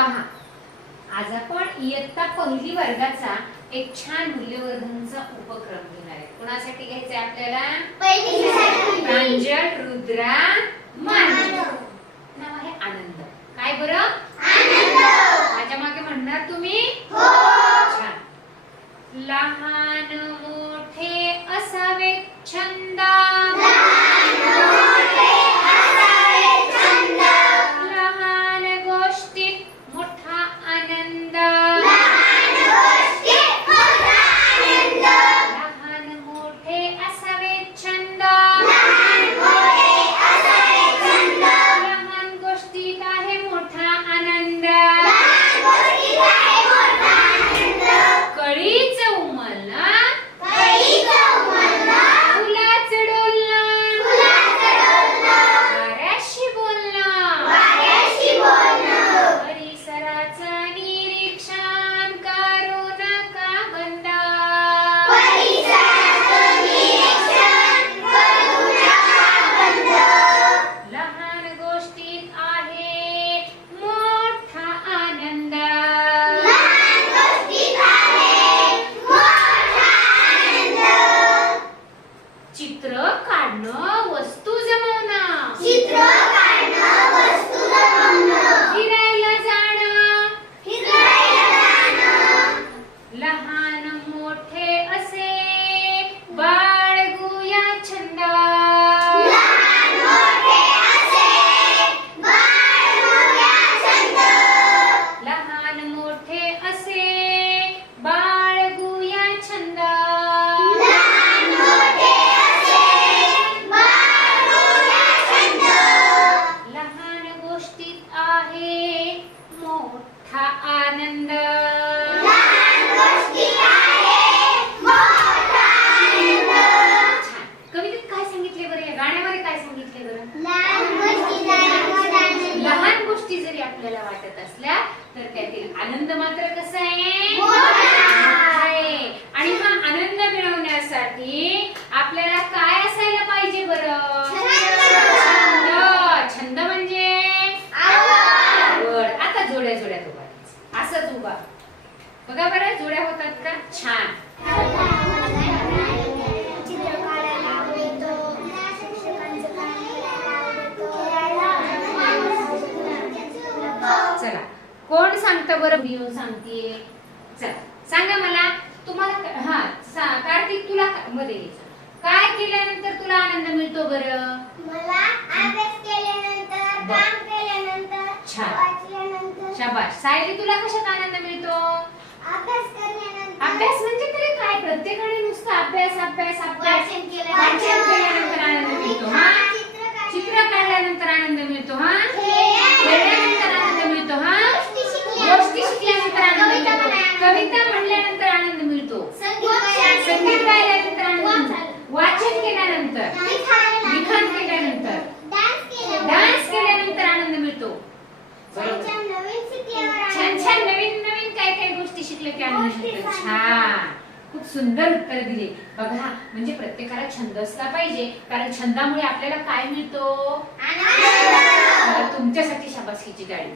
पहा, आज आपण इयत्ता पहिली वर्गाचा एक छान मूल्यवर्धनचा उपक्रम घेणार आहे. कोणासाठी घ्यायचा आहे आपल्याला? पहिलीसाठी. प्रांजल, रुद्रा, मानव. नाव आहे आनंद. काय बरं? आनंद. माझ्या मागे म्हणणार तुम्ही? हो. छान. लहान मोठे असावे छंद, लहान मोठे असावे छंद, लहान गोष्टीत मोठा आनंद, लहान गोष्टीत मोठा आनंद, लहान मोठे असावे छंद, लहान मोठे असावे छंद, लहान गोष्टीत आहे मोठा आनंद, लहान गोष्टीत आहे मोठा आनंद, कळीच उमलना, कळीचं उमलणं, फुलाचं डोलणं, फुलाचं डोलणं, वाऱ्याशी बोलणं, वाऱ्याशी बोलणं, परिसराचं निरीक्षण करू नका बंद, परिसराचं निरीक्षण करू नका बंद, लहान गोष्टीत आहे मोठा आनंद, लहान गोष्टीत आहे मोठा आनंद, चित्र काढणं, वस्तू जमवणं, चित्र काढणं, वस्तू जमवणं, फिरायला जाणं, फिरायला जाणं, लहान मोठे असे बाळगूया छंद, लहान मोठे असे बाळगूया छंद, लहान मोठे असे बाळगूया छंद, लहान मोठे असे बाळगूया छंद, लहान गोष्टीत आहे मोठा आनंद. लहान गोष्टीत आहे मोठा आनंद, छान. कवितेत काय सांगितले बरं? या गाण्यामध्ये काय सांगितले बरं? लहान गोष्टीत आहे मोठा आनंद, लहान गोष्टी जरी आपल्याला वाटत असल्या तर त्यातील आनंद मात्र कसा आहे? मोठा आहे. आणि हा आनंद मिळवण्यासाठी आपल्याला काय असायला पाहिजे बरं? छंद. छंद म्हणजे आवड. आता जोड्या जोड्यात उभा राहायचं. असंच उभा. बघा बरं, जोड्या होतात का? छान. चित्र काढायला आवडतो, शिक्षकांचं काम करायला आवडतो, खेळायला आवडतो. चला, कोण सांगतं बरं? मी येऊन सांगतेय. चला, सांगा मला. तुम्हाला कार्तिक, तुला मध्ये यायचं. काय केल्यानंतर तुला आनंद मिळतो बरं? मला अभ्यास केल्यानंतर, बर. काम केल्यानंतर, छान. वाचल्यानंतर, शाबाश. सायली, तुला कशात आनंद मिळतो? अभ्यास केल्यानंतर, अभ्यास म्हणजे तरी काय? प्रत्येकाने नुसतं अभ्यास अभ्यास अभ्यास. वाचन वाचन केल्यानंतर आनंद मिळतो. हा, चित्र काढल्यानंतर आनंद मिळतो. हा, खेळल्यानंतर आनंद मिळतो. हा, गोष्टी शिकल्यानंतर आनंद मिळतो. कविता म्हणल्यानंतर आनंद मिळतो. संगीत गायल्यानंतर आनंद मिळतो. वाचन केल्यानंतर, लिखाण केल्यानंतर, डान्स केल्यानंतर आनंद मिळतो. बरोबर. छान छान नवीन नवीन काय काय गोष्टी शिकल्या की आनंद मिळतो. छान, खूप सुंदर उत्तर दिले. बघा, म्हणजे प्रत्येकाला छंद असला पाहिजे, कारण छंदामुळे आपल्याला काय मिळतो? तुमच्यासाठी शाबासकीची गाडी.